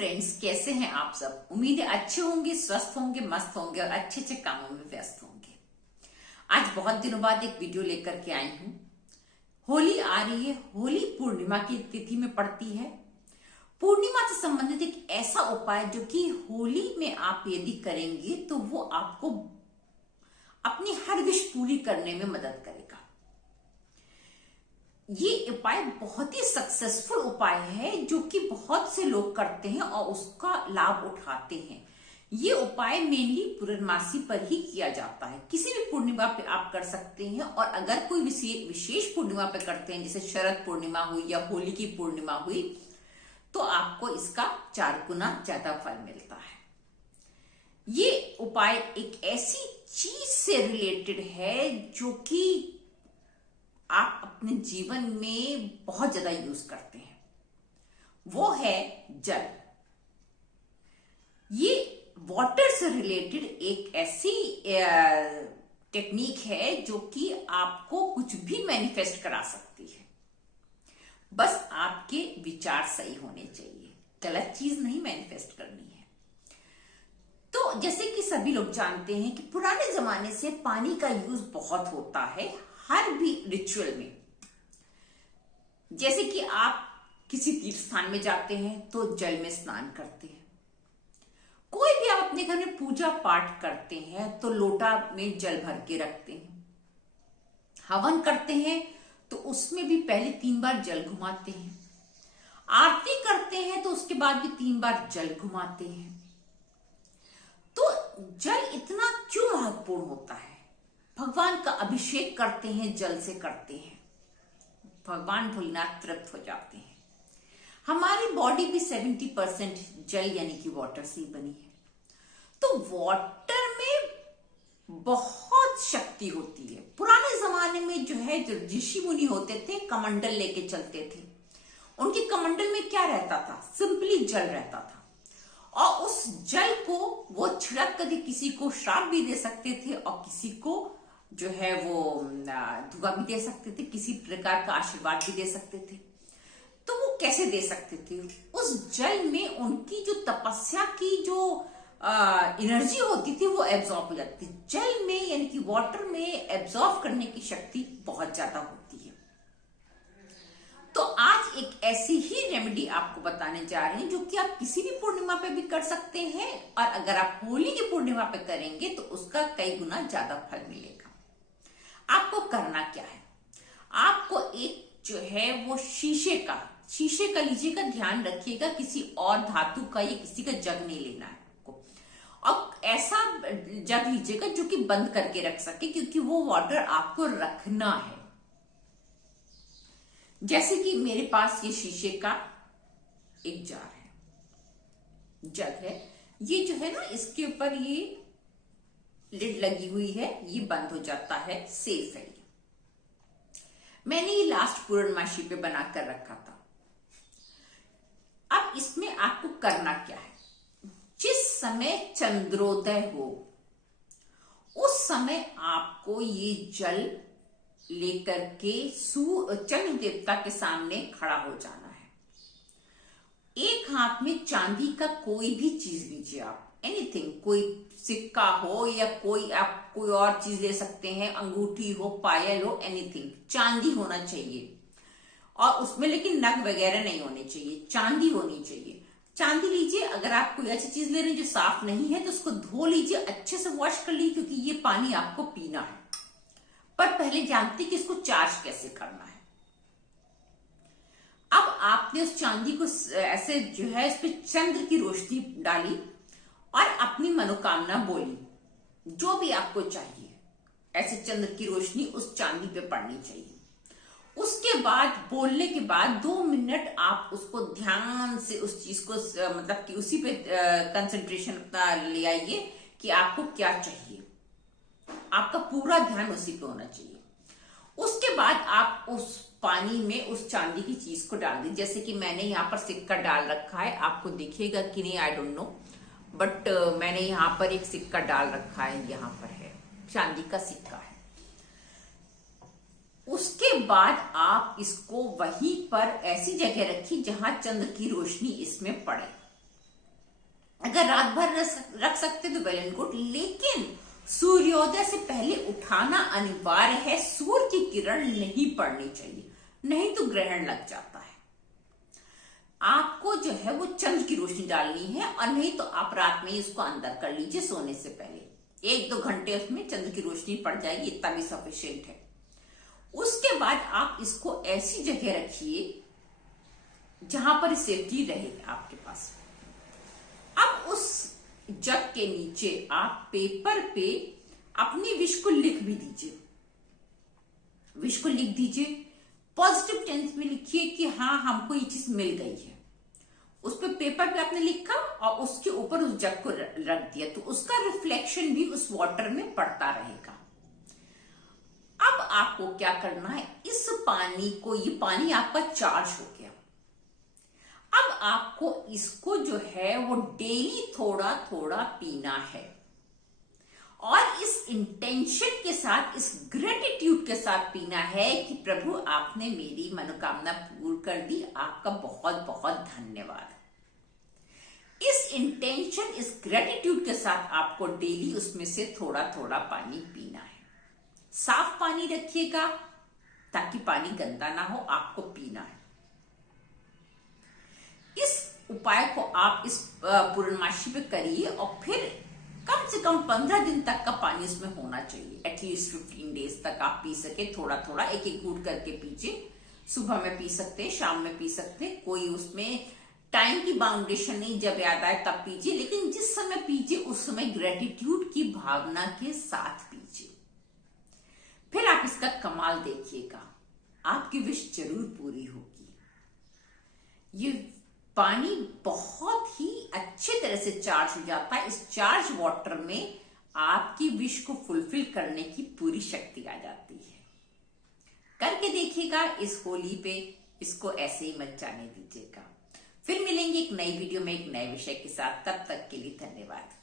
Friends, कैसे हैं आप सब। उम्मीद है अच्छे होंगे, स्वस्थ होंगे, मस्त होंगे और अच्छे अच्छे कामों में व्यस्त होंगे। आज बहुत दिनों बाद एक वीडियो लेकर के आई हूं। होली आ रही है। होली पूर्णिमा की तिथि में पड़ती है। पूर्णिमा से संबंधित एक ऐसा उपाय जो कि होली में आप यदि करेंगे तो वो आपको अपनी हर विश पूरी करने में मदद करेगा। ये उपाय बहुत ही सक्सेसफुल उपाय है जो कि बहुत से लोग करते हैं और उसका लाभ उठाते हैं। ये उपाय मेनली पूर्णमासी पर ही किया जाता है। किसी भी पूर्णिमा पे आप कर सकते हैं और अगर कोई विशेष पूर्णिमा पे करते हैं, जैसे शरद पूर्णिमा हुई या होली की पूर्णिमा हुई, तो आपको इसका 4 गुना ज्यादा फल मिलता है। ये उपाय एक ऐसी चीज से रिलेटेड है जो कि आप अपने जीवन में बहुत ज्यादा यूज करते हैं। वो है जल। ये वाटर से रिलेटेड एक ऐसी टेक्निक है जो कि आपको कुछ भी मैनिफेस्ट करा सकती है। बस आपके विचार सही होने चाहिए, गलत चीज नहीं मैनिफेस्ट करनी है। तो जैसे कि सभी लोग जानते हैं कि पुराने जमाने से पानी का यूज बहुत होता है हर भी रिचुअल में। जैसे कि आप किसी तीर्थ स्थान में जाते हैं तो जल में स्नान करते हैं। कोई भी आप अपने घर में पूजा पाठ करते हैं तो लोटा में जल भर के रखते हैं। हवन करते हैं तो उसमें भी पहले 3 बार जल घुमाते हैं। आरती करते हैं तो उसके बाद भी 3 बार जल घुमाते हैं। तो जल इतना क्यों महत्वपूर्ण होता है? भगवान का अभिषेक करते हैं, जल से करते हैं, भगवान भोलेनाथ तृप्त हो जाते हैं। हमारी बॉडी भी 70% जल यानी कि वाटर से बनी है। तो वाटर में बहुत शक्ति होती है। पुराने जमाने में जो ऋषि मुनि होते थे, कमंडल लेके चलते थे। उनके कमंडल में क्या रहता था? सिंपली जल रहता था और उस जल को वो छिड़क कर किसी को श्राप भी दे सकते थे और किसी को जो है वो धुआं भी दे सकते थे, किसी प्रकार का आशीर्वाद भी दे सकते थे। तो वो कैसे दे सकते थे? उस जल में उनकी जो तपस्या की जो एनर्जी होती थी वो एब्जॉर्ब हो जाती थी। जल में यानी कि वाटर में एब्जॉर्ब करने की शक्ति बहुत ज्यादा होती है। तो आज एक ऐसी ही रेमेडी आपको बताने जा रहे हैं जो कि आप किसी भी पूर्णिमा पे भी कर सकते हैं और अगर आप होली की पूर्णिमा पे करेंगे तो उसका कई गुना ज्यादा फल मिलेगा। आपको करना क्या है? आपको एक जो है वो शीशे का लीजिएगा, ध्यान रखिएगा, किसी और धातु का या किसी का जग नहीं लेना है आपको। और ऐसा जग लीजिएगा जो कि बंद करके रख सके, क्योंकि वो वाटर आपको रखना है। जैसे कि मेरे पास ये शीशे का एक जार है, जग है। ये जो है ना, इसके ऊपर ये लिड लगी हुई है, ये बंद हो जाता है, सेफ है। मैंने ये लास्ट पूर्णमासी पे बनाकर रखा था। अब इसमें आपको करना क्या है? जिस समय चंद्रोदय हो उस समय आपको ये जल लेकर के चंद्र देवता के सामने खड़ा हो जाना है। एक हाथ में चांदी का कोई भी चीज लीजिए आप, एनीथिंग, कोई सिक्का हो या आप कोई और चीज ले सकते हैं, अंगूठी हो, पायल हो, एनीथिंग, चांदी होना चाहिए। और उसमें लेकिन नग वगैरह नहीं होने चाहिए, चांदी होनी चाहिए। चांदी लीजिए। अगर आप कोई ऐसी चीज ले रहे हैं जो साफ नहीं है तो उसको धो लीजिए, अच्छे से वॉश कर लीजिए, क्योंकि ये पानी आपको पीना है। पर पहले जानते कि इसको चार्ज कैसे करना है। अब आपने उस चांदी को ऐसे जो है इस पे चंद्र की रोशनी डाली और अपनी मनोकामना बोली, जो भी आपको चाहिए। ऐसे चंद्र की रोशनी उस चांदी पे पड़नी चाहिए। उसके बाद बोलने के बाद 2 मिनट आप उसको ध्यान से उस चीज को मतलब कि उसी पे कंसंट्रेशन अपना ले आइए कि आपको क्या चाहिए। आपका पूरा ध्यान उसी पे होना चाहिए। उसके बाद आप उस पानी में उस चांदी की चीज को डाल दीजिए। जैसे कि मैंने यहाँ पर सिक्का डाल रखा है, आपको दिखेगा कि नहीं आई डोंट नो, बट मैंने यहाँ पर एक सिक्का डाल रखा है, यहाँ पर है, चांदी का सिक्का है। उसके बाद आप इसको वहीं पर ऐसी जगह रखिए जहां चंद्र की रोशनी इसमें पड़े। अगर रात भर रख सकते तो वेल एंड गुड, लेकिन सूर्योदय से पहले उठाना अनिवार्य है। सूर्य की किरण नहीं पड़नी चाहिए, नहीं तो ग्रहण लग जाता है। आपको जो है वो चंद्र की रोशनी डालनी है, और नहीं तो आप रात में इसको अंदर कर लीजिए सोने से पहले। 1-2 घंटे उसमें चंद्र की रोशनी पड़ जाएगी, इतना भी सफिशिएंट है। उसके बाद आप इसको ऐसी जगह रखिए जहां पर सेफ्टी रहेगा आपके पास। अब उस जग के नीचे आप पेपर पे अपनी विश को लिख भी दीजिए। विश को लिख दीजिए, पॉजिटिव टेंस में लिखिए कि हाँ हमको ये चीज मिल गई है। उस पे पेपर पे आपने लिखा और उसके ऊपर उस जग को रख दिया, तो उसका रिफ्लेक्शन भी उस वाटर में पड़ता रहेगा। अब आपको क्या करना है, इस पानी को, ये पानी आपका चार्ज हो गया। अब आपको इसको जो है वो डेली थोड़ा थोड़ा पीना है, और इस इंटेंशन के साथ, इस ग्रेटिट्यूड के साथ पीना है कि प्रभु आपने मेरी मनोकामना पूर्ण कर दी, आपका बहुत बहुत धन्यवाद। इस इंटेंशन, इस ग्रेटिट्यूड के साथ आपको डेली उसमें से थोड़ा थोड़ा पानी पीना है। साफ पानी रखिएगा ताकि पानी गंदा ना हो, आपको पीना है। इस उपाय को आप इस पूर्णमासी पे करिए, और फिर कम से कम 15 दिन तक का पानी इसमें होना चाहिए। एटलीस्ट 15 डेज तक आप पी सके, थोड़ा थोड़ा एक एक घूंट करके पीजिए। सुबह में पी सकते हैं, शाम में पी सकते हैं, कोई उसमें टाइम की बाउंडेशन नहीं, जब याद आए तब पीजिए, लेकिन जिस समय पीजिए उस समय ग्रेटिट्यूड की भावना के साथ पीजिए। फिर आप इसका कमाल देखिएगा, आपकी विश जरूर पूरी होगी। ये पानी बहुत ही अच्छे तरह से चार्ज हो जाता है। इस चार्ज वाटर में आपकी विश को फुलफिल करने की पूरी शक्ति आ जाती है। करके देखिएगा इस होली पे, इसको ऐसे ही मत जाने दीजिएगा। फिर मिलेंगे एक नई वीडियो में एक नए विषय के साथ, तब तक के लिए धन्यवाद।